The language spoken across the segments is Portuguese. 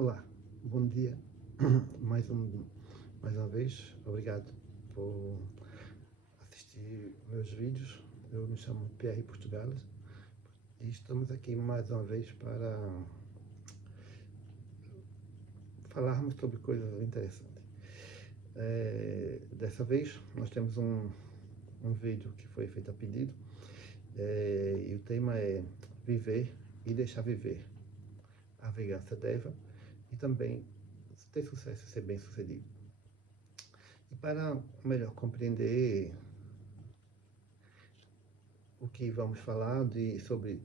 Olá, bom dia. Mais uma vez, obrigado por assistir meus vídeos. Eu me chamo Pierre Portugales e estamos aqui mais uma vez para falarmos sobre coisas interessantes. Dessa vez nós temos um vídeo que foi feito a pedido e o tema é viver e deixar viver. A vingança deva e também ter sucesso e ser bem sucedido. E para melhor compreender o que vamos falar sobre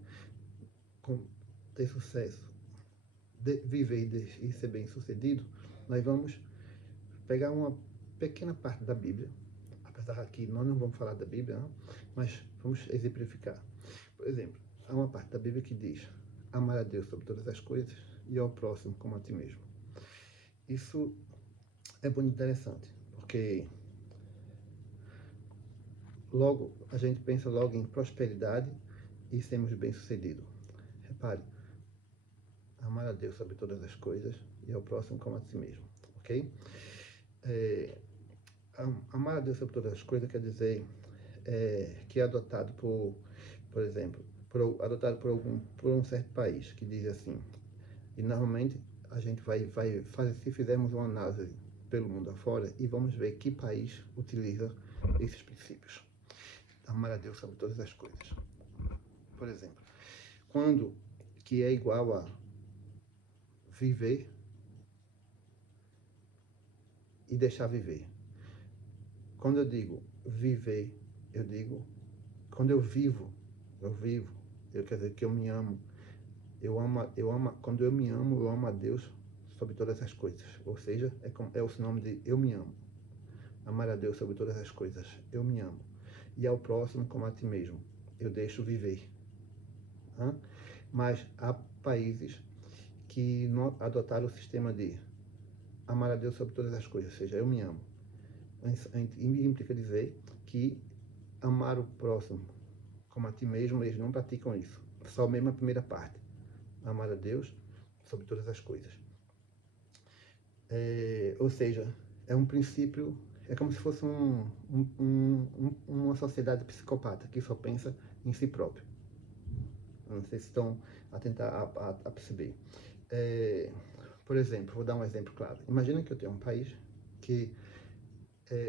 ter sucesso, viver e ser bem sucedido, nós vamos pegar uma pequena parte da Bíblia, apesar que nós não vamos falar da Bíblia, não, mas vamos exemplificar. Por exemplo, há uma parte da Bíblia que diz: amar a Deus sobre todas as coisas e ao próximo como a ti mesmo. Isso é muito interessante, porque logo a gente pensa logo em prosperidade e sermos bem-sucedidos. Repare, amar a Deus sobre todas as coisas e ao próximo como a si mesmo, ok? Amar a Deus sobre todas as coisas quer dizer que é adotado por exemplo, adotado por um certo país que diz assim, e normalmente a gente vai fazer, se fizermos uma análise pelo mundo afora, e vamos ver que país utiliza esses princípios. Amar a Deus sobre todas as coisas. Por exemplo, que é igual a viver e deixar viver. Quando eu digo viver, eu digo, quando eu vivo, quer dizer que eu me amo. Quando eu me amo, eu amo a Deus sobre todas as coisas. Ou seja, é o sinônimo de eu me amo. Amar a Deus sobre todas as coisas, eu me amo. E ao próximo como a ti mesmo, eu deixo viver. Mas há países que não adotaram o sistema de amar a Deus sobre todas as coisas, ou seja, eu me amo. Implica dizer que amar o próximo como a ti mesmo, eles não praticam isso. Só mesmo a primeira parte. Amar a Deus sobre todas as coisas. Ou seja, é um princípio, é como se fosse uma sociedade psicopata que só pensa em si próprio. Não sei se estão a tentar a perceber. Por exemplo, vou dar um exemplo claro. Imagina que eu tenho um país que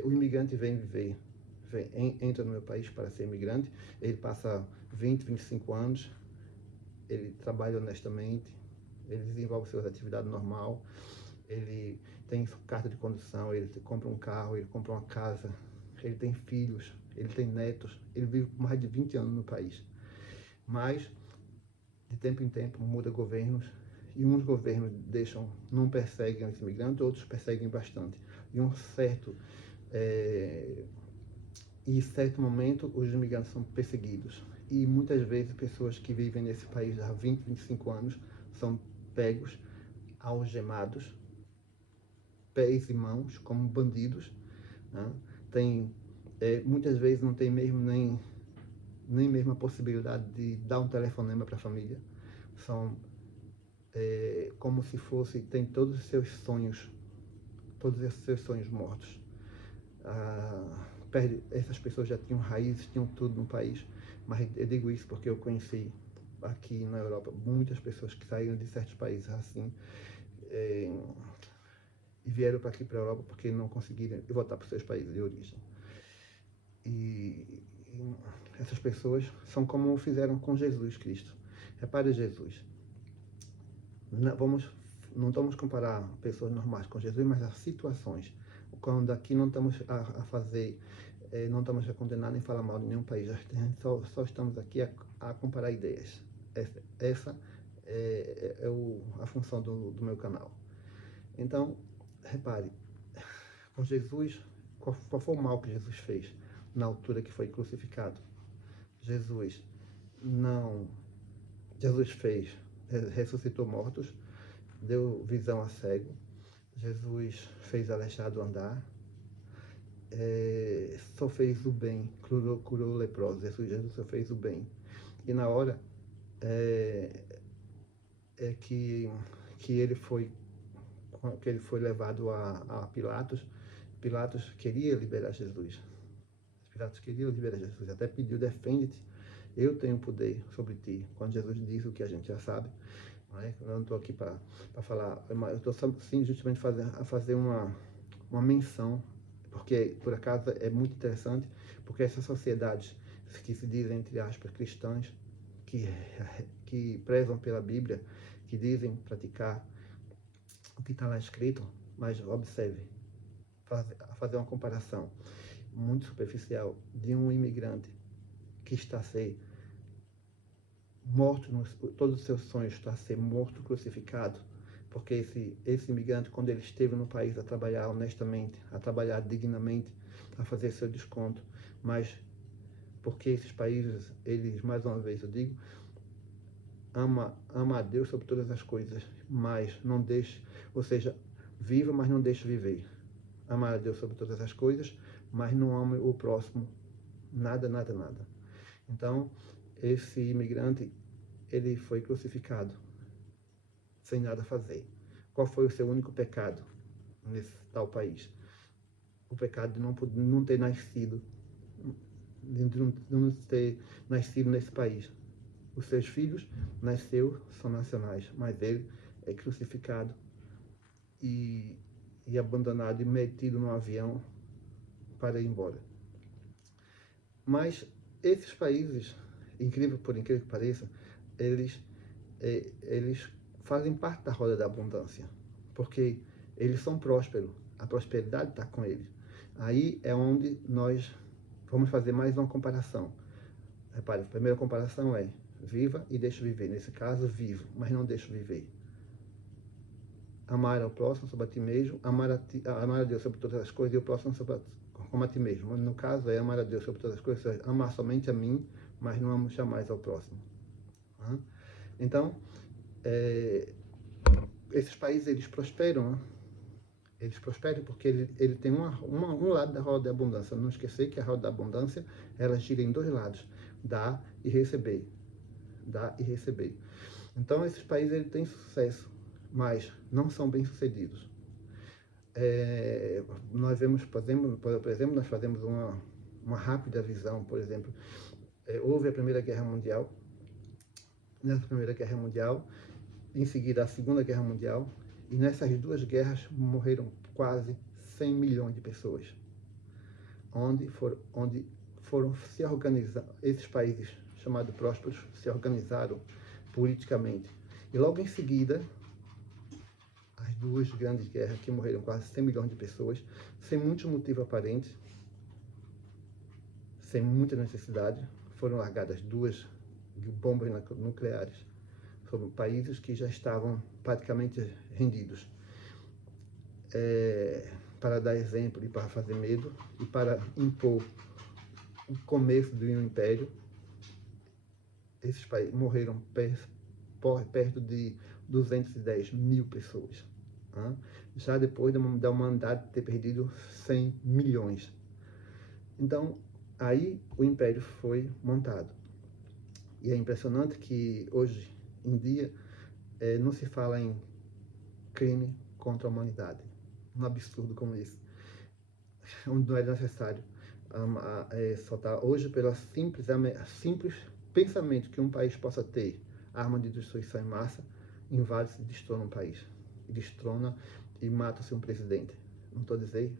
o imigrante entra no meu país para ser imigrante, ele passa 20, 25 anos, ele trabalha honestamente, ele desenvolve suas atividades normal, ele tem carta de condução, ele compra um carro, ele compra uma casa, ele tem filhos, ele tem netos, ele vive por mais de 20 anos no país. Mas, de tempo em tempo, muda governos, e uns governos não perseguem os imigrantes, outros perseguem bastante. Em certo momento, os imigrantes são perseguidos. E muitas vezes pessoas que vivem nesse país há 20, 25 anos são pegos, algemados, pés e mãos, como bandidos. Muitas vezes não tem nem mesmo a possibilidade de dar um telefonema para a família. São como se tem todos os seus sonhos mortos. Essas pessoas já tinham raízes, tinham tudo no país, mas eu digo isso porque eu conheci aqui na Europa muitas pessoas que saíram de certos países assim e vieram para aqui, para a Europa, porque não conseguiram voltar para os seus países de origem. E essas pessoas são como fizeram com Jesus Cristo. Repare, Jesus, não estamos a comparar pessoas normais com Jesus, mas as situações. Quando aqui não estamos não estamos a condenar nem falar mal de nenhum país, só estamos aqui a comparar ideias. Essa é a função do meu canal. Então, repare, com Jesus, qual foi o mal que Jesus fez na altura que foi crucificado? Jesus ressuscitou mortos, deu visão a cego, Jesus fez aleijado andar, só fez o bem, curou leprosos. Jesus só fez o bem. E na hora que ele foi que ele foi levado a Pilatos, Pilatos queria liberar Jesus. Pilatos queria liberar Jesus, até pediu: defende-te, eu tenho poder sobre ti. Quando Jesus diz o que a gente já sabe, não é? Eu não estou aqui para falar, eu estou sim justamente fazer uma menção, porque por acaso é muito interessante, porque essas sociedades que se dizem, entre aspas, cristãs, que prezam pela Bíblia, que dizem praticar o que está lá escrito, mas observe, fazer uma comparação muito superficial de um imigrante que está a ser morto, todos os seus sonhos está a ser morto, crucificado, porque esse imigrante, quando ele esteve no país a trabalhar honestamente, a trabalhar dignamente, a fazer seu desconto, mas porque esses países, eles, mais uma vez eu digo, ama a Deus sobre todas as coisas, mas não deixe, ou seja, viva, mas não deixe viver. Amar a Deus sobre todas as coisas, mas não ame o próximo, nada, nada, nada. Então, esse imigrante, ele foi crucificado, sem nada fazer. Qual foi o seu único pecado nesse tal país? O pecado de não ter nascido, de não ter nascido nesse país. Os seus filhos são nacionais, mas ele é crucificado e abandonado e metido num avião para ir embora. Mas esses países, por incrível que pareça, eles fazem parte da roda da abundância, porque eles são prósperos, a prosperidade está com eles. Aí é onde nós vamos fazer mais uma comparação. Repare, a primeira comparação é: viva e deixe viver. Nesse caso, vivo, mas não deixo viver. Amar ao próximo sobre a ti mesmo, amar a Deus sobre todas as coisas e o próximo como a ti mesmo. No caso, é amar a Deus sobre todas as coisas, amar somente a mim, mas não amo jamais ao próximo. Então, esses países, eles prosperam, né? Eles prosperam porque ele tem um lado da roda da abundância. Não esquecer que a roda da abundância, ela gira em dois lados: dar e receber. Dar e receber. Então, esses países, eles têm sucesso, mas não são bem-sucedidos. Nós vemos, por exemplo, nós fazemos uma rápida visão. Por exemplo, houve a Primeira Guerra Mundial. Nessa Primeira Guerra Mundial, em seguida a Segunda Guerra Mundial, e nessas duas guerras morreram quase 100 milhões de pessoas, onde foram se organizar, esses países chamados prósperos se organizaram politicamente. E logo em seguida, as duas grandes guerras, que morreram quase 100 milhões de pessoas, sem muito motivo aparente, sem muita necessidade, foram largadas duas bombas nucleares sobre países que já estavam praticamente rendidos. Para dar exemplo e para fazer medo e para impor o começo de um império, esses países morreram perto de 210 mil pessoas. Já depois da humanidade ter perdido 100 milhões. Então, aí o império foi montado. E é impressionante que hoje em dia não se fala em crime contra a humanidade. Um absurdo como esse. Onde não é necessário soltar hoje pelo simples pensamento que um país possa ter arma de destruição em massa, invade-se e destrona um país. E destrona e mata-se um presidente. Não estou dizendo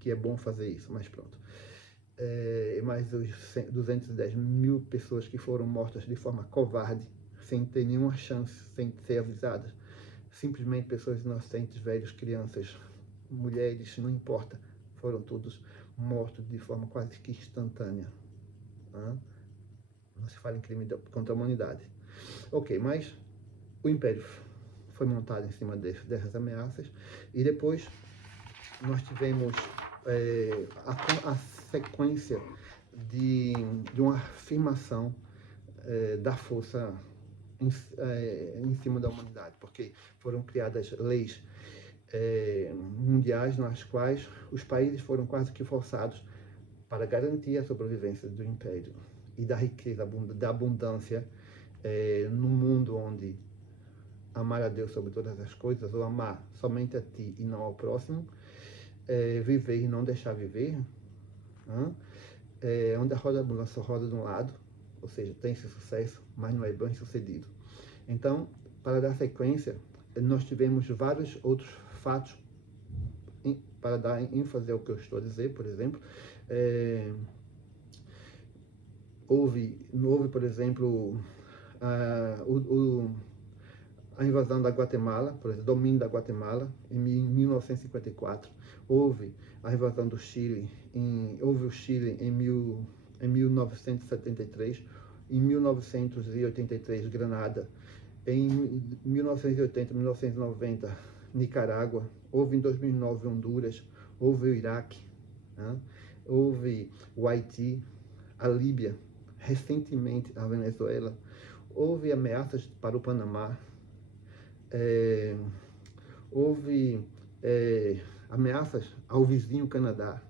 que é bom fazer isso, mas pronto. Mais os 210 mil pessoas que foram mortas de forma covarde, sem ter nenhuma chance, sem ser avisadas. Simplesmente pessoas inocentes, velhos, crianças, mulheres, não importa, foram todos mortos de forma quase que instantânea. Não se fala em crime contra a humanidade. Ok, mas o império foi montado em cima dessas ameaças, e depois nós tivemos a sequência de uma afirmação da força em cima da humanidade, porque foram criadas leis mundiais nas quais os países foram quase que forçados para garantir a sobrevivência do império e da riqueza, da abundância, num mundo onde amar a Deus sobre todas as coisas, ou amar somente a ti e não ao próximo, viver e não deixar viver, onde a roda da ambulância roda de um lado, ou seja, tem-se sucesso, mas não é bem sucedido. Então, para dar sequência, nós tivemos vários outros fatos para dar ênfase ao que eu estou a dizer. Por exemplo, houve, por exemplo, a invasão da Guatemala, por exemplo, domínio da Guatemala, em 1954. Houve a invasão do Chile, houve o Chile em 1973, em 1983, Granada, em 1980, 1990, Nicarágua, houve em 2009 Honduras, houve o Iraque, né? Houve o Haiti, a Líbia, recentemente a Venezuela, houve ameaças para o Panamá, houve ameaças ao vizinho Canadá,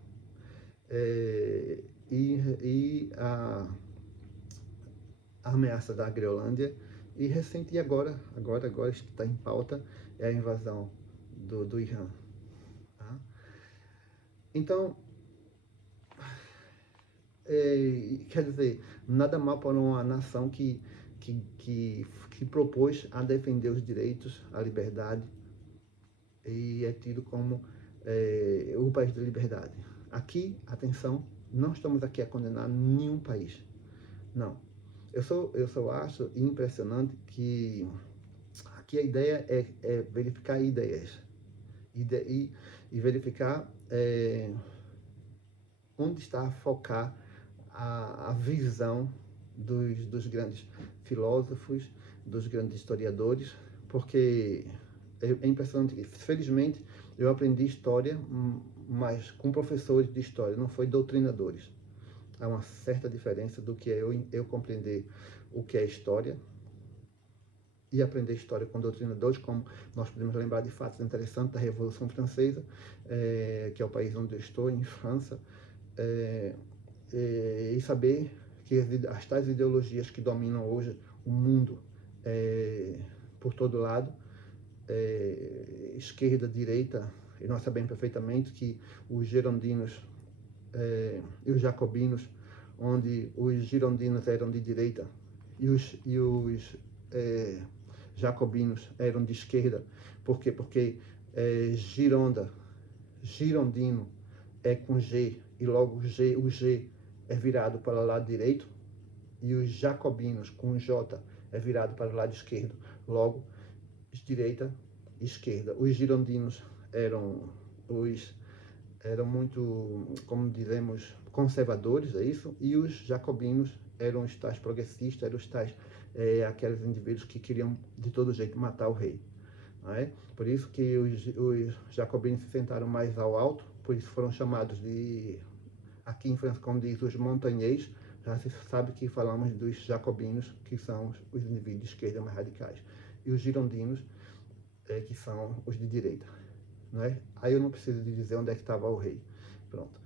e a ameaça da Groenlândia, e recente, e agora está em pauta, é a invasão do Irã. Tá? Então, quer dizer, nada mal para uma nação que propôs a defender os direitos, a liberdade, e é tido como o país da liberdade. Aqui, atenção, não estamos aqui a condenar nenhum país. Não. Eu só acho impressionante que aqui a ideia é verificar ideias e verificar onde está a focar a visão dos grandes filósofos, dos grandes historiadores, porque é impressionante. Felizmente, eu aprendi história, mas com professores de história, não foi doutrinadores. Há uma certa diferença do que é eu compreender o que é história e aprender história com doutrinadores, como nós podemos lembrar de fatos interessantes da Revolução Francesa, que é o país onde eu estou, em França, e saber que as tais ideologias que dominam hoje o mundo por todo lado, esquerda, direita, e nós sabemos perfeitamente que os girondinos e os jacobinos, onde os girondinos eram de direita e os jacobinos eram de esquerda. Por quê? Porque girondino é com G, e logo o G é virado para o lado direito, e os jacobinos com J é virado para o lado esquerdo, logo direita e esquerda. Os girondinos eram muito, como dizemos, conservadores, é isso, e os jacobinos eram os tais progressistas, eram os tais aqueles indivíduos que queriam de todo jeito matar o rei. Não é? Por isso que os jacobinos se sentaram mais ao alto, por isso foram chamados de, aqui em França, como diz, os montanhês. Já se sabe que falamos dos jacobinos, que são os indivíduos de esquerda mais radicais, e os girondinos, que são os de direita. Não é? Aí eu não preciso de dizer onde é que estava o rei. Pronto.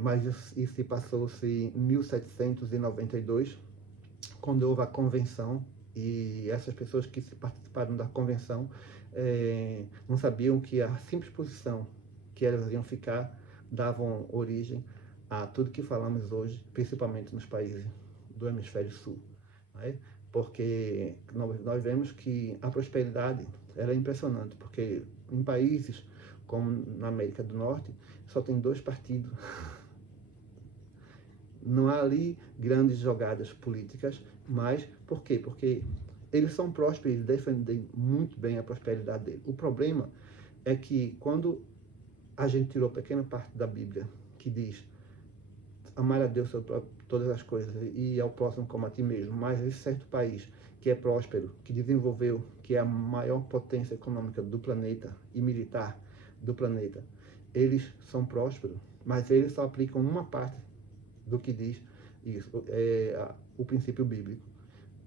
Mas isso se passou-se em 1792, quando houve a convenção, e essas pessoas que participaram da convenção não sabiam que a simples posição que elas iam ficar davam origem a tudo que falamos hoje, principalmente nos países do hemisfério sul. Não é? Porque nós vemos que a prosperidade era impressionante, porque em países como na América do Norte só tem 2 partidos. Não há ali grandes jogadas políticas, mas por quê? Porque eles são prósperos, eles defendem muito bem a prosperidade dele. O problema é que quando a gente tirou pequena parte da Bíblia que diz amar a Deus sobre todas as coisas e ao próximo como a ti mesmo, mas esse certo país que é próspero, que desenvolveu, que é a maior potência econômica do planeta e militar do planeta, eles são prósperos, mas eles só aplicam uma parte do que diz isso, o princípio bíblico.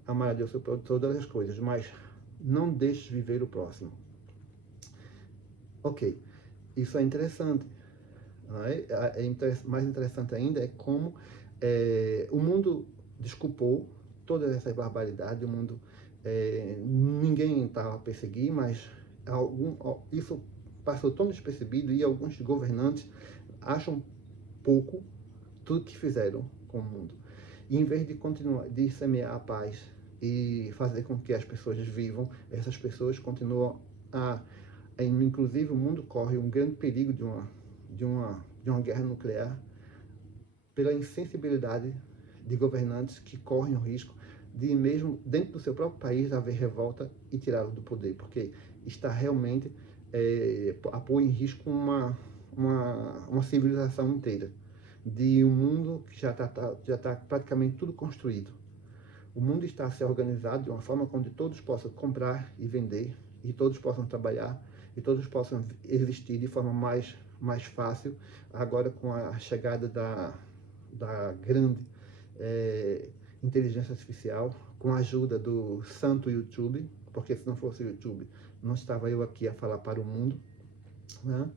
Amar a Deus sobre todas as coisas, mas não deixes viver o próximo. Ok, isso é interessante. Não é? Mais interessante ainda é como o mundo desculpou todas essas barbaridades, o mundo ninguém estava a perseguir, mas isso passou tão despercebido e alguns governantes acham pouco tudo que fizeram com o mundo. E em vez de continuar, de semear a paz e fazer com que as pessoas vivam, essas pessoas continuam inclusive o mundo corre um grande perigo de uma guerra nuclear pela insensibilidade de governantes que correm o risco de, mesmo dentro do seu próprio país, haver revolta e tirá-lo do poder, porque está realmente a pôr em risco uma civilização inteira, de um mundo que já está praticamente tudo construído. O mundo está a ser organizado de uma forma onde todos possam comprar e vender, e todos possam trabalhar, e todos possam existir de forma mais fácil, agora com a chegada da grande inteligência artificial, com a ajuda do santo YouTube, porque se não fosse o YouTube, não estava eu aqui a falar para o mundo, né?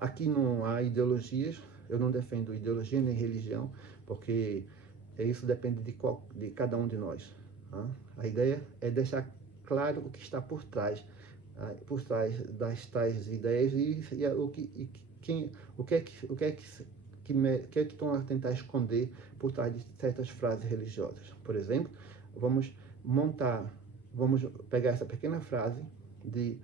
Aqui não há ideologias, eu não defendo ideologia nem religião, porque isso depende de cada um de nós. Tá? A ideia é deixar claro o que está por trás das tais ideias o que é que estão a tentar esconder por trás de certas frases religiosas. Por exemplo, vamos pegar essa pequena frase de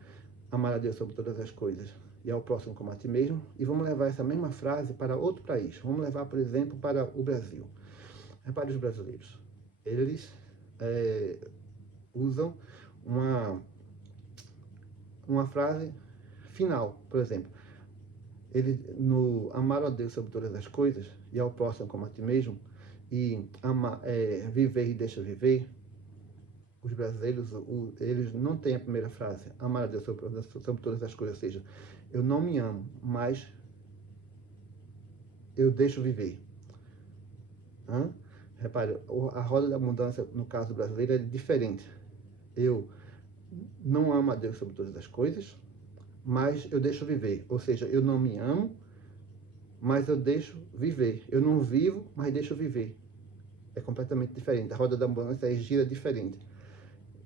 amar a Deus sobre todas as coisas e ao próximo como a ti mesmo, e vamos levar essa mesma frase para outro país. Vamos levar, por exemplo, para o Brasil. Repare os brasileiros. Eles usam uma frase final, por exemplo. No amar a Deus sobre todas as coisas e ao próximo como a ti mesmo, e viver e deixa viver, os brasileiros, eles não têm a primeira frase, amar a Deus sobre todas as coisas, ou seja, eu não me amo, mas eu deixo viver. Repare, a roda da mudança, no caso brasileiro, é diferente. Eu não amo a Deus sobre todas as coisas, mas eu deixo viver. Ou seja, eu não me amo, mas eu deixo viver. Eu não vivo, mas deixo viver. É completamente diferente. A roda da mudança gira diferente.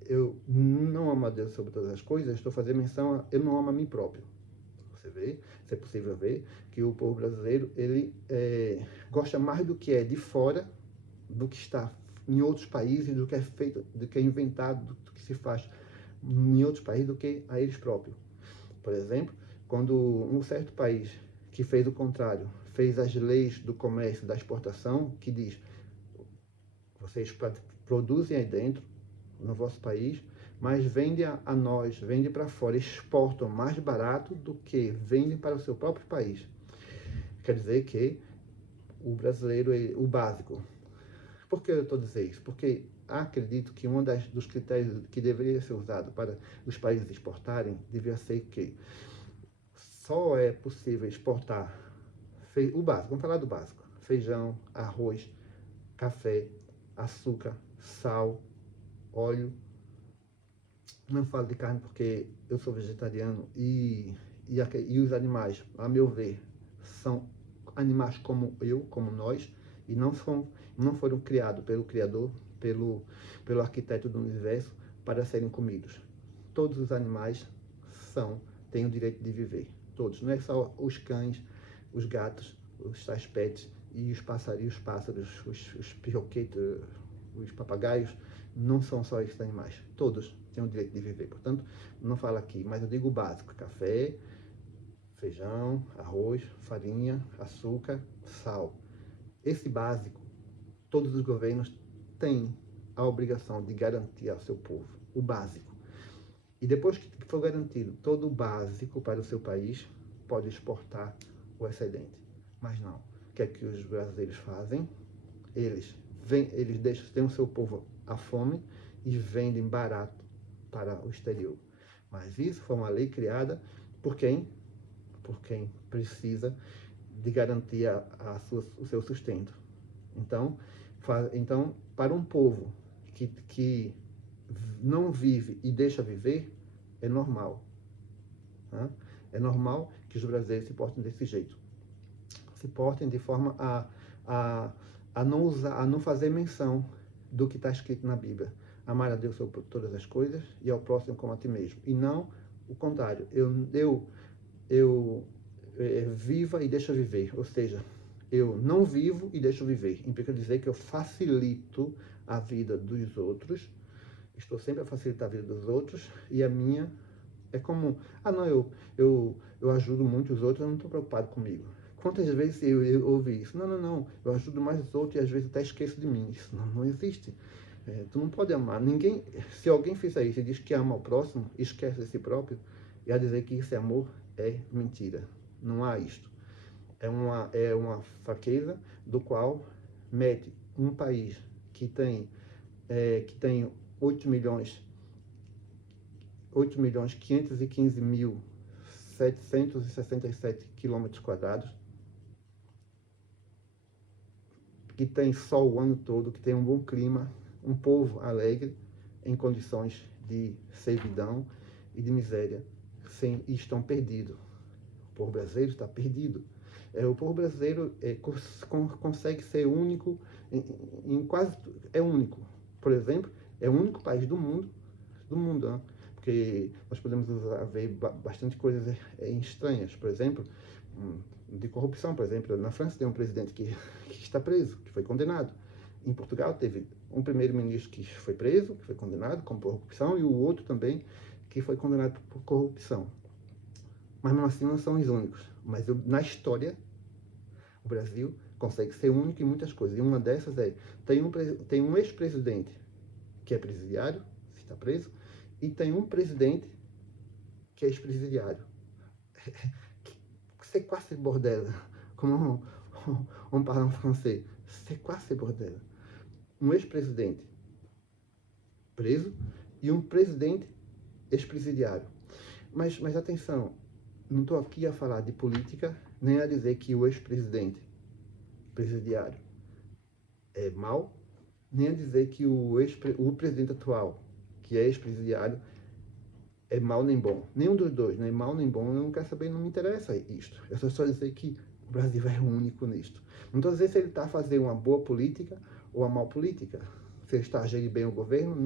Eu não amo a Deus sobre todas as coisas, estou fazendo menção a eu não amo a mim próprio. Você vê, se é possível ver, que o povo brasileiro, ele gosta mais do que é de fora, do que está em outros países, do que é feito, do que é inventado, do que se faz em outros países, do que a eles próprios. Por exemplo, quando um certo país que fez o contrário, fez as leis do comércio, da exportação, que diz, vocês produzem aí dentro, no vosso país, mas vendem a nós, vendem para fora, exportam mais barato do que vendem para o seu próprio país. Quer dizer que o brasileiro, o básico. Por que eu estou dizendo isso? Porque acredito que um dos critérios que deveria ser usado para os países exportarem devia ser que só é possível exportar o básico, vamos falar do básico: feijão, arroz, café, açúcar, sal, óleo. Não falo de carne porque eu sou vegetariano e os animais, a meu ver, são animais como eu, como nós, e não foram criados pelo Criador, pelo arquiteto do universo, para serem comidos. Todos os animais têm o direito de viver. Todos. Não é só os cães, os gatos, os tais pets e os pássaros, os pirroquetos, os papagaios, não são só esses animais. Todos têm o direito de viver. Portanto, não falo aqui, mas eu digo o básico: café, feijão, arroz, farinha, açúcar, sal. Esse básico, todos os governos têm a obrigação de garantir ao seu povo, o básico. E depois que for garantido todo o básico para o seu país, pode exportar o excedente. Mas não. O que é que os brasileiros fazem? Eles têm o seu povo à fome e vendem barato para o exterior. Mas isso foi uma lei criada por quem? Por quem precisa de garantir o seu sustento. Então, para um povo que não vive e deixa viver, é normal. Tá? É normal que os brasileiros se portem desse jeito. Se portem de forma a não fazer menção do que está escrito na Bíblia, amar a Deus sobre todas as coisas e ao próximo como a ti mesmo. E não o contrário. Viva e deixa viver. Ou seja, eu não vivo e deixo viver. Implica dizer que eu facilito a vida dos outros. Estou sempre a facilitar a vida dos outros e a minha é como, não, eu ajudo muito os outros, eu não estou preocupado comigo. Quantas vezes eu ouvi isso? Não, eu ajudo mais os outros e às vezes até esqueço de mim. Isso não existe. Tu não pode amar. Ninguém, se alguém fizer isso e diz que ama o próximo, esquece de si próprio, e a dizer que isso é amor, é mentira. Não há isto. É uma fraqueza do qual mete um país que tem 8 milhões 8.515.767 quilômetros quadrados, que tem sol o ano todo, que tem um bom clima, um povo alegre, em condições de servidão e de miséria, e estão perdidos. O povo brasileiro está perdido. O povo brasileiro consegue ser único em quase... É único. Por exemplo, é o único país do mundo, né? Porque nós podemos ver bastante coisas estranhas, por exemplo, de corrupção. Por exemplo, na França tem um presidente que está preso, que foi condenado. Em Portugal teve um primeiro-ministro que foi preso, que foi condenado com corrupção, e o outro também que foi condenado por corrupção. Mas mesmo assim não são os únicos. Mas na história, o Brasil consegue ser único em muitas coisas. E uma dessas tem um ex-presidente que é presidiário, está preso, e tem um presidente que é ex-presidiário. C'est quoi ce bordel? Como on parle en français? C'est quoi ce bordel? Um ex-presidente preso e um presidente ex-presidiário. Mas atenção, não estou aqui a falar de política, nem a dizer que o ex-presidente presidiário é mau, nem a dizer que o presidente atual, que é ex-presidiário, é mal nem bom. Nenhum dos dois, nem mal nem bom, eu não quero saber, não me interessa isto. Eu só dizer que o Brasil é único nisto. Não estou dizendo se ele está a fazer uma boa política ou uma má política. Se ele está a gerir bem o governo,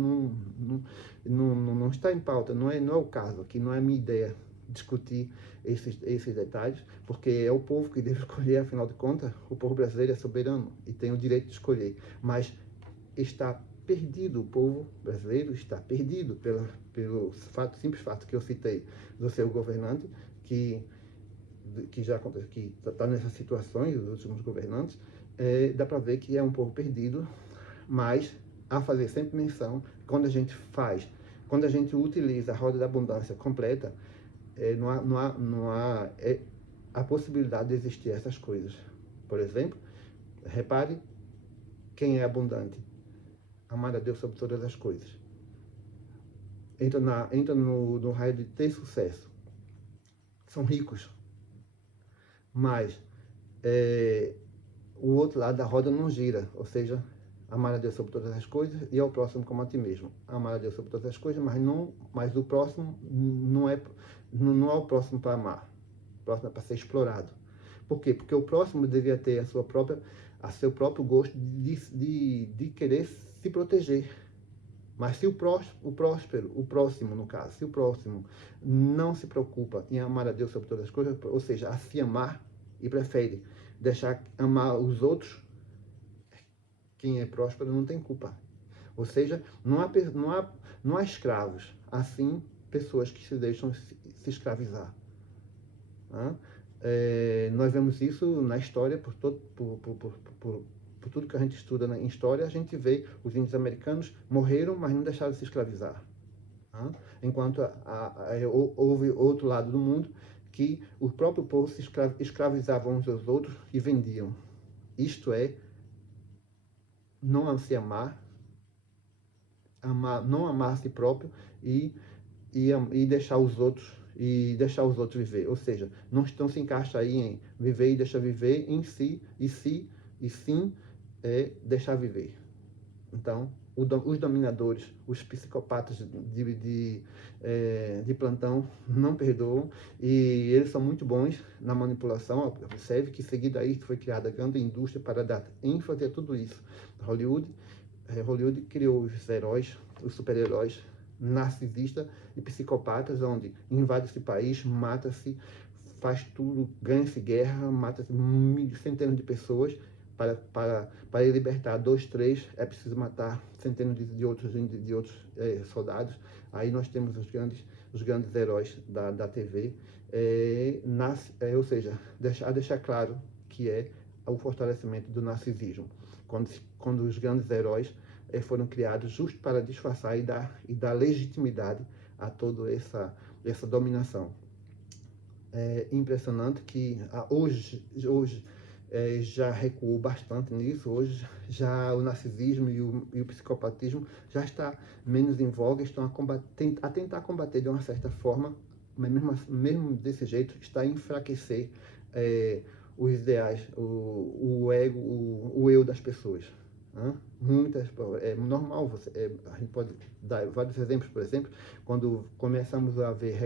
não está em pauta, não é o caso aqui, não é a minha ideia discutir esses detalhes, porque é o povo que deve escolher, afinal de contas, o povo brasileiro é soberano e tem o direito de escolher. Mas está perdido, o povo brasileiro está perdido pelo simples fato que eu citei do seu governante, que já acontece, que está nessas situações, os últimos governantes. Dá para ver que é um povo perdido, mas a fazer sempre menção, quando a gente utiliza a roda da abundância completa, não há a possibilidade de existir essas coisas. Por exemplo, repare quem é abundante: amar a Deus sobre todas as coisas. Entra no raio de ter sucesso. São ricos. Mas o outro lado da roda não gira. Ou seja, amar a Deus sobre todas as coisas e ao próximo como a ti mesmo. Amar a Deus sobre todas as coisas, mas o próximo não é o próximo para amar. O próximo é para ser explorado. Por quê? Porque o próximo devia ter seu próprio gosto de querer se proteger. Mas se o próximo, no caso, se o próximo não se preocupa em amar a Deus sobre todas as coisas, ou seja, a se amar, e prefere deixar amar os outros, quem é próspero não tem culpa. Ou seja, não há escravos, assim pessoas que se deixam se escravizar. Nós vemos isso na história, por tudo que a gente estuda em história, a gente vê os índios americanos morreram, mas não deixaram de se escravizar. Enquanto houve outro lado do mundo que o próprio povo se escravizava uns aos outros e vendiam. Isto é, não se amar, não amar a si próprio e deixar os outros viver. Ou seja, não se encaixa aí em viver e deixar viver em si, e sim deixar viver. Então, os dominadores, os psicopatas de plantão não perdoam, e eles são muito bons na manipulação. Observe que em seguida aí foi criada a grande indústria para dar ênfase a tudo isso. Hollywood Hollywood criou os heróis, os super-heróis narcisistas e psicopatas, onde invade-se país, mata-se, faz tudo, ganha-se guerra, mata-se centenas de pessoas. Para libertar dois, três, é preciso matar centenas de outros soldados. Aí nós temos os grandes heróis da TV, ou seja, deixar claro que é o fortalecimento do narcisismo, quando os grandes heróis foram criados justo para disfarçar e dar legitimidade a toda essa dominação. É impressionante que hoje já recuou bastante nisso. Hoje já o narcisismo e o psicopatismo já está menos em voga, estão a tentar combater de uma certa forma, mas mesmo desse jeito está a enfraquecer os ideais, o ego, o eu das pessoas. É normal, a gente pode dar vários exemplos. Por exemplo, quando começamos a ver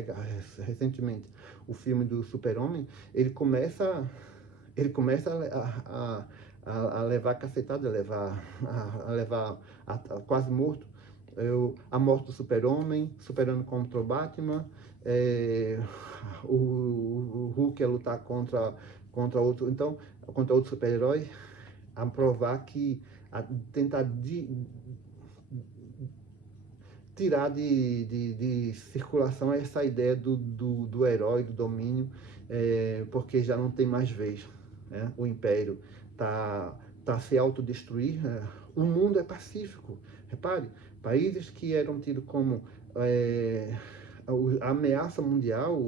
recentemente o filme do Super-Homem, ele começa a levar cacetada, a levar quase morto. A morte do Super-Homem, Super-Homem contra o Batman, o Hulk a lutar contra outro super-herói, a provar a tentar tirar de circulação essa ideia do herói, do domínio, porque já não tem mais vez. Né? O Império está a se autodestruir. O mundo é pacífico. Repare, países que eram tidos como a ameaça mundial,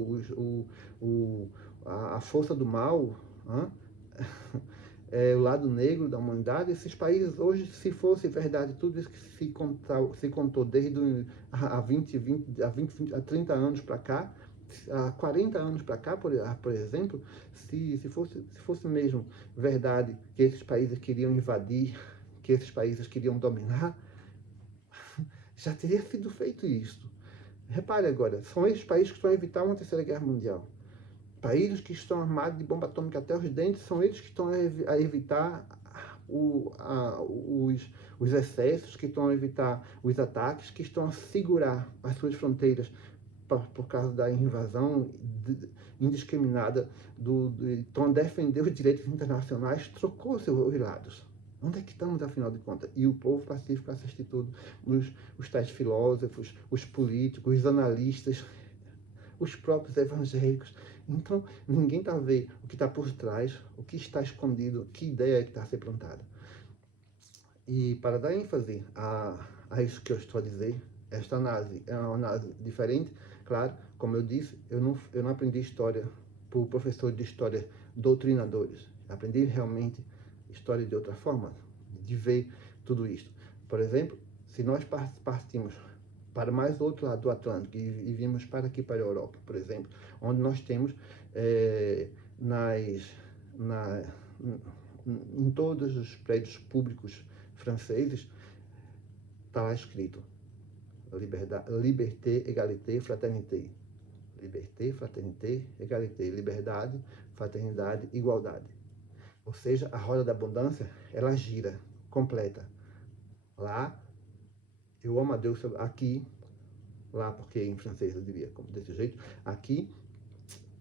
a força do mal, o lado negro da humanidade, esses países hoje, se fosse verdade tudo isso que se contou desde há 30 anos para cá, há 40 anos para cá, por exemplo, se fosse mesmo verdade que esses países queriam invadir, que esses países queriam dominar, já teria sido feito isso. Repare agora, são esses países que estão a evitar uma terceira guerra mundial. Países que estão armados de bomba atômica até os dentes são eles que estão a evitar os excessos, que estão a evitar os ataques, que estão a segurar as suas fronteiras por causa da invasão indiscriminada, estão a defender os direitos internacionais, trocou seus lados. Onde é que estamos, afinal de contas? E o povo pacífico assiste tudo, os tais filósofos, os políticos, os analistas, os próprios evangélicos. Então, ninguém está a ver o que está por trás, o que está escondido, que ideia é que está a ser plantada. E para dar ênfase a isso que eu estou a dizer, esta análise é uma análise diferente. Claro, como eu disse, eu não aprendi história por professores de história doutrinadores. Aprendi realmente história de outra forma, de ver tudo isto. Por exemplo, se nós partimos para mais do outro lado do Atlântico e vimos para aqui, para a Europa, por exemplo, onde nós temos em todos os prédios públicos franceses, está lá escrito Liberté, Égalité, Fraternité. Liberté, Fraternité, Égalité. Liberdade, fraternidade, igualdade. Ou seja, a roda da abundância, ela gira, completa. Lá, eu amo a Deus aqui, lá porque em francês eu diria desse jeito, aqui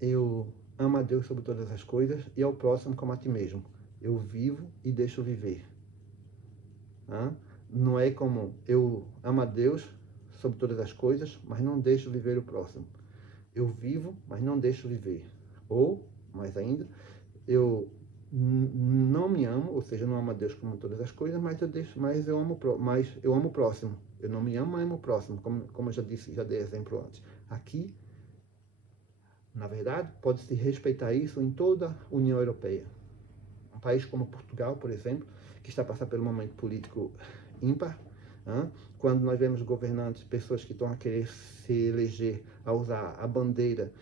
eu amo a Deus sobre todas as coisas e ao próximo como a ti mesmo. Eu vivo e deixo viver. Não é como eu amo a Deus sobre todas as coisas, mas não deixo viver o próximo. Eu vivo, mas não deixo viver. Ou, mais ainda, eu não me amo, ou seja, eu não amo a Deus como todas as coisas, mas eu amo o próximo. Eu não me amo, mas amo o próximo, como eu já disse, já dei exemplo antes. Aqui, na verdade, pode-se respeitar isso em toda a União Europeia. Um país como Portugal, por exemplo, que está passando por um momento político ímpar, quando nós vemos governantes, pessoas que estão a querer se eleger, a usar a bandeira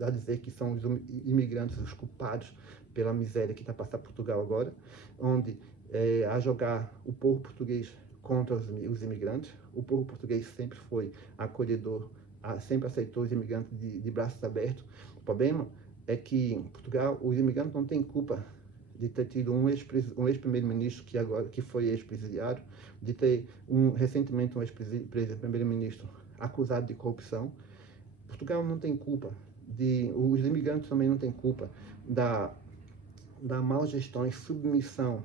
a dizer que são os imigrantes os culpados pela miséria que está passando Portugal agora, onde a jogar o povo português contra os imigrantes. O povo português sempre foi acolhedor, sempre aceitou os imigrantes de braços abertos. O problema é que em Portugal os imigrantes não têm culpa de ter tido um ex-primeiro-ministro que foi ex-presidiário, de ter recentemente um ex-primeiro-ministro acusado de corrupção. Portugal não tem culpa, os imigrantes também não têm culpa da má gestão e submissão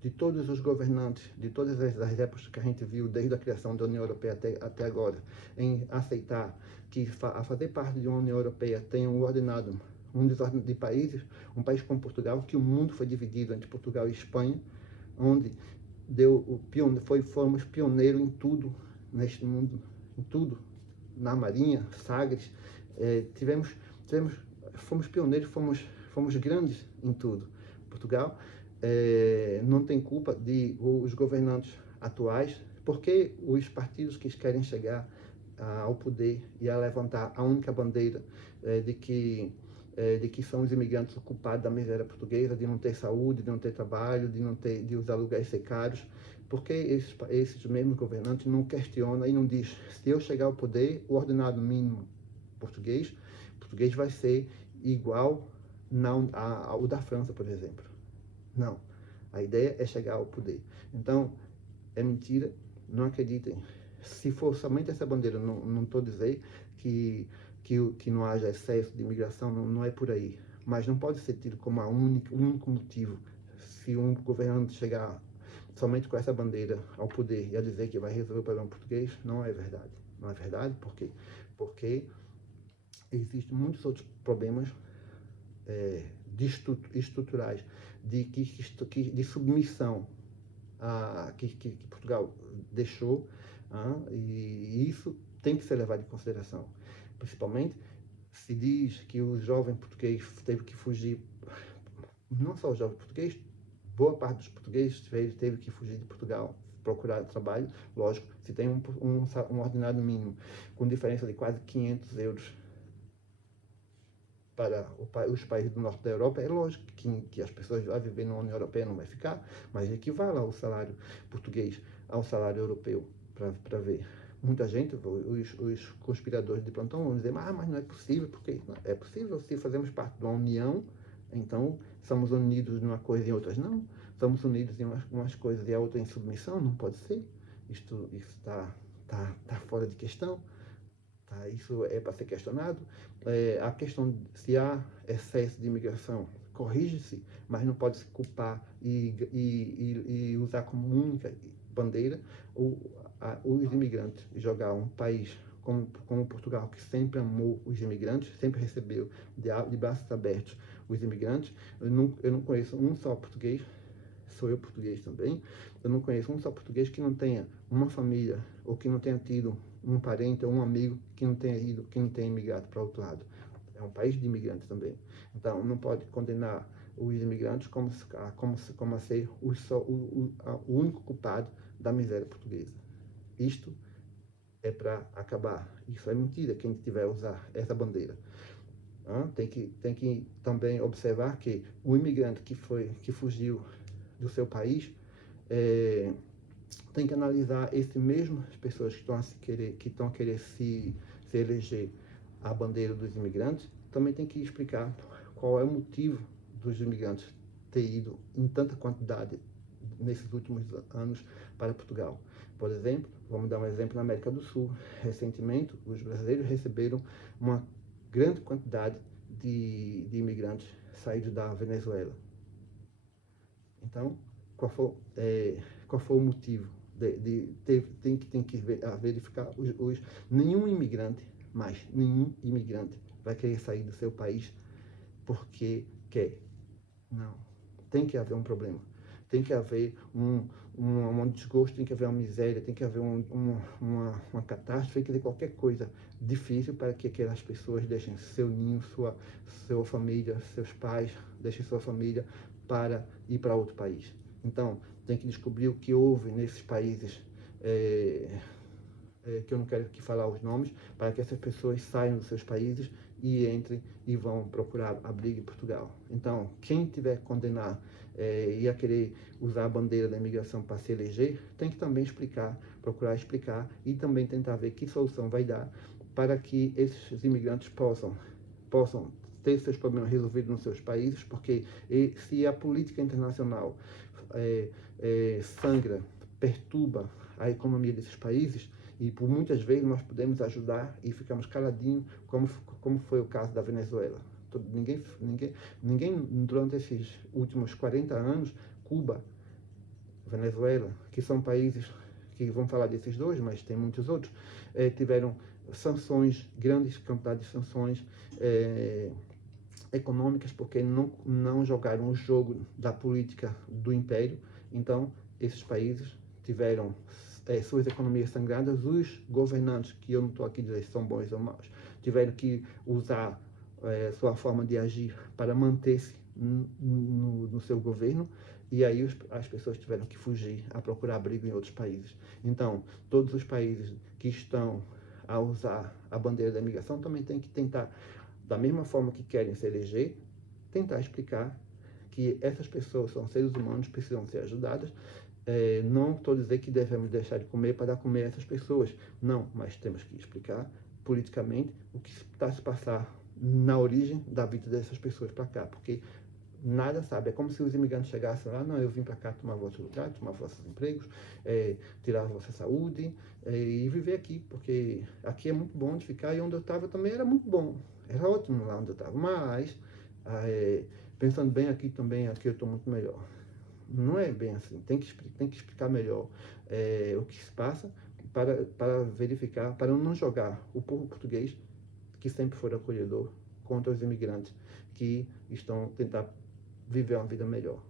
de todos os governantes, de todas as épocas que a gente viu, desde a criação da União Europeia até agora, em aceitar que a fazer parte de uma União Europeia tem um ordenado, um desordem de países, um país como Portugal, que o mundo foi dividido entre Portugal e Espanha, onde fomos pioneiros em tudo neste mundo, em tudo, na Marinha, Sagres, fomos pioneiros, fomos grandes em tudo. Portugal não tem culpa de os governantes atuais, porque os partidos que querem chegar ao poder e a levantar a única bandeira de que são os imigrantes os culpados da miséria portuguesa, de não ter saúde, de não ter trabalho, de os aluguéis ser caros, porque esses mesmos governantes não questionam e não dizem, se eu chegar ao poder, o ordenado mínimo português vai ser igual ao da França, por exemplo. Não. A ideia é chegar ao poder. Então, é mentira, não acreditem. Se for somente essa bandeira, não estou dizendo que não haja excesso de imigração, não é por aí. Mas não pode ser tido como o único motivo. Se um governante chegar somente com essa bandeira ao poder e a dizer que vai resolver o problema português, não é verdade. Não é verdade, por quê? Porque existem muitos outros problemas estruturais de submissão que Portugal deixou, e isso tem que ser levado em consideração. Principalmente se diz que o jovem português teve que fugir, não só o jovem português, boa parte dos portugueses teve que fugir de Portugal, procurar trabalho. Lógico, se tem um ordenado mínimo com diferença de quase 500 euros para os países do norte da Europa, é lógico que as pessoas lá vivendo na União Europeia não vai ficar, mas equivale ao salário português, ao salário europeu, para ver. Muita gente, os conspiradores de plantão vão dizer, mas não é possível, porque é possível se fazemos parte de uma união, então somos unidos em uma coisa e em outras não, somos unidos em umas coisas e a outra em submissão, não pode ser, isso tá fora de questão. Tá, isso é para ser questionado. A questão de se há excesso de imigração, corrige-se, mas não pode se culpar e usar como única bandeira os imigrantes. Jogar um país como Portugal, que sempre amou os imigrantes, sempre recebeu de braços abertos os imigrantes. Eu não conheço um só português, sou eu português também, eu não conheço um só português que não tenha uma família ou que não tenha tido um parente ou um amigo que não tenha imigrado para outro lado. É um país de imigrantes também. Então, não pode condenar os imigrantes como a ser o único culpado da miséria portuguesa. Isto é para acabar. Isso é mentira, quem tiver a usar essa bandeira. Tem que também observar que o imigrante que fugiu do seu país tem que analisar esse mesmo pessoas que estão a querer se eleger a bandeira dos imigrantes, também tem que explicar qual é o motivo dos imigrantes ter ido em tanta quantidade nesses últimos anos para Portugal. Por exemplo, vamos dar um exemplo na América do Sul. Recentemente, os brasileiros receberam uma grande quantidade de imigrantes saídos da Venezuela. Então, qual foi o motivo? Tem que verificar nenhum imigrante vai querer sair do seu país porque quer. Não. Tem que haver um problema. Tem que haver um desgosto, tem que haver uma miséria, tem que haver uma catástrofe, tem que haver qualquer coisa difícil para que aquelas pessoas deixem seu ninho, sua família, seus pais, deixem sua família para ir para outro país. Então, tem que descobrir o que houve nesses países, que eu não quero aqui falar os nomes, para que essas pessoas saiam dos seus países e entrem e vão procurar abrigo em Portugal. Então, quem tiver que condenar e a querer usar a bandeira da imigração para se eleger, tem que também procurar explicar e também tentar ver que solução vai dar para que esses imigrantes possam ter seus problemas resolvidos nos seus países, porque se a política internacional sangra, perturba a economia desses países, e por muitas vezes nós podemos ajudar e ficamos caladinhos, como foi o caso da Venezuela. Ninguém durante esses últimos 40 anos, Cuba, Venezuela, que são países que vão falar desses dois, mas tem muitos outros, tiveram sanções, grandes quantidades de sanções econômicas, porque não jogaram o jogo da política do império. Então, esses países tiveram suas economias sangradas. Os governantes, que eu não estou aqui dizendo se são bons ou maus, tiveram que usar sua forma de agir para manter-se no seu governo, e aí as pessoas tiveram que fugir a procurar abrigo em outros países. Então, todos os países que estão a usar a bandeira da imigração também têm que tentar, da mesma forma que querem se eleger, tentar explicar que essas pessoas são seres humanos, precisam ser ajudadas. Não estou dizendo que devemos deixar de comer para dar comer a essas pessoas, não, mas temos que explicar politicamente o que está se passar na origem da vida dessas pessoas para cá, porque nada sabe. É como se os imigrantes chegassem lá: não, eu vim para cá tomar vosso lugar, tomar vossos empregos, tirar a vossa saúde e viver aqui, porque aqui é muito bom de ficar, e onde eu estava também era muito bom, era ótimo lá onde eu estava, mas pensando bem aqui também, aqui eu estou muito melhor. Não é bem assim, tem que explicar melhor o que se passa, para verificar, para não jogar o povo português, que sempre foi acolhedor, contra os imigrantes que estão tentando viver uma vida melhor.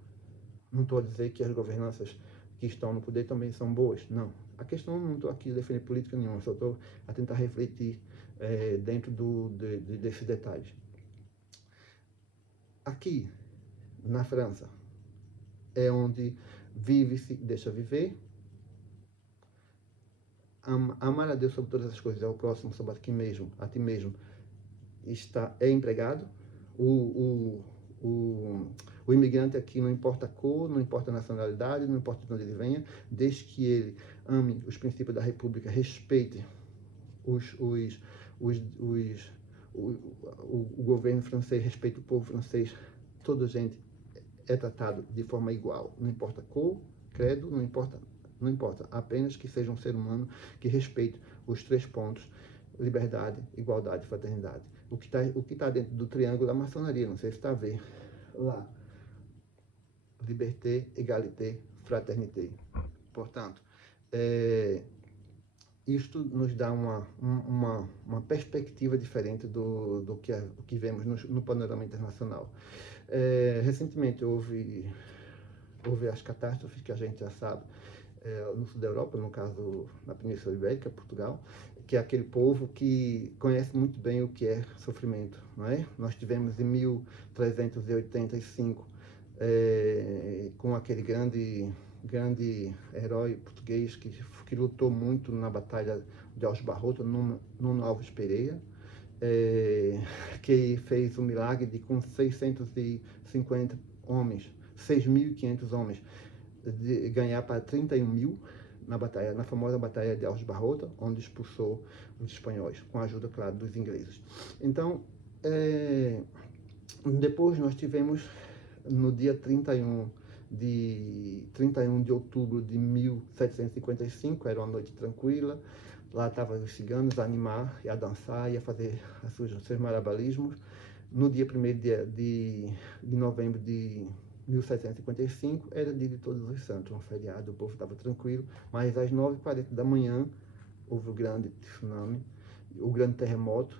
Não estou a dizer que as governanças que estão no poder também são boas, não. A questão, não estou aqui a defender política nenhuma, só estou a tentar refletir dentro desses detalhes. Aqui, na França, é onde vive-se, deixa viver, amar a Deus sobre todas as coisas, é o próximo sobre a ti mesmo, é empregado. O imigrante aqui, não importa a cor, não importa a nacionalidade, não importa de onde ele venha, desde que ele ame os princípios da República, respeite o governo francês, respeite o povo francês, toda gente é tratado de forma igual, não importa cor, credo, não importa, apenas que seja um ser humano que respeite os 3 pontos: liberdade, igualdade e fraternidade. O que tá dentro do triângulo da maçonaria, não sei se está a ver lá: liberté, égalité, fraternité. Portanto, isto nos dá uma perspectiva diferente do que vemos no panorama internacional. Recentemente houve as catástrofes que a gente já sabe no sul da Europa, no caso na Península Ibérica, Portugal, que é aquele povo que conhece muito bem o que é sofrimento, não é? Nós tivemos em 1385, com aquele grande herói português que lutou muito na Batalha de Aljubarrota, Nuno Alves Pereira, que fez o milagre de, com 650 homens, 6.500 homens, de ganhar para 31 mil na famosa Batalha de Aljubarrota, onde expulsou os espanhóis, com a ajuda, claro, dos ingleses. Então, depois nós tivemos, no dia 31 de outubro de 1755, era uma noite tranquila, lá estavam os ciganos a animar e a dançar e a fazer os seus malabarismos. No dia 1º de novembro de 1755, era dia de Todos os Santos, um feriado, o povo estava tranquilo, mas às 9h40 da manhã houve o grande tsunami, o grande terremoto,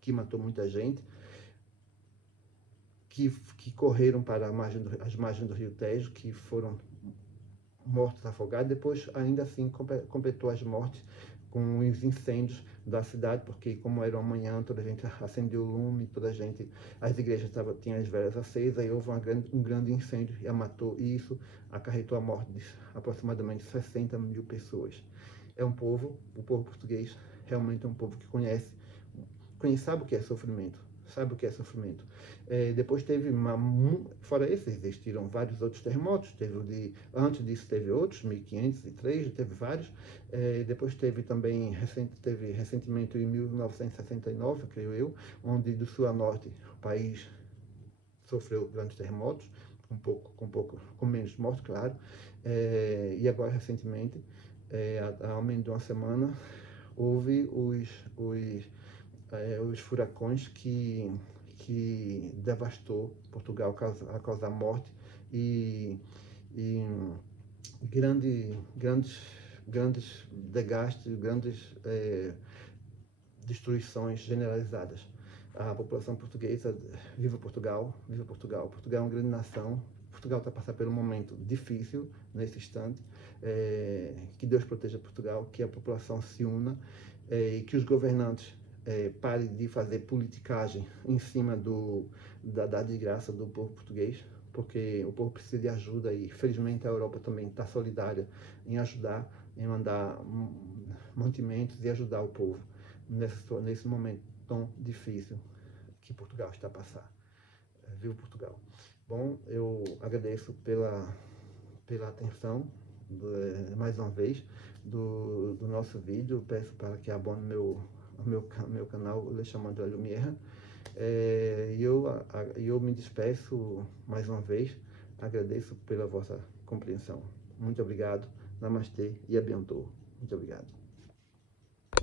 que matou muita gente, que correram para as margens do Rio Tejo, que foram mortos afogados. Depois, ainda assim, completou as mortes com os incêndios da cidade, porque como era uma manhã, toda a gente acendeu o lume, as igrejas tinham as velas acesas, e houve um grande incêndio e matou, e isso acarretou a morte de aproximadamente 60 mil pessoas. O povo português realmente é um povo que sabe o que é sofrimento, sabe o que é sofrimento. Depois teve fora esse, existiram vários outros terremotos, antes disso teve outros, 1503, teve vários. Depois teve também, teve recentemente em 1969, creio eu, onde do sul a norte o país sofreu grandes terremotos, com menos mortes, claro. E agora, recentemente, há menos de uma semana, houve os furacões que devastou Portugal, a causar morte e grandes desgastes, grandes destruições generalizadas. A população portuguesa, viva Portugal, viva Portugal. Portugal é uma grande nação. Portugal está passando por um momento difícil nesse instante. Que Deus proteja Portugal, que a população se una e que os governantes parem de fazer politicagem em cima da desgraça do povo português, porque o povo precisa de ajuda e felizmente a Europa também está solidária em ajudar, em mandar mantimentos e ajudar o povo nesse momento tão difícil que Portugal está a passar. Viva Portugal! Bom, eu agradeço pela atenção mais uma vez do nosso vídeo. Peço para que abone meu canal Alexandre Lumière. E eu me despeço mais uma vez. Agradeço pela vossa compreensão. Muito obrigado. Namastê e abençoe. Muito obrigado.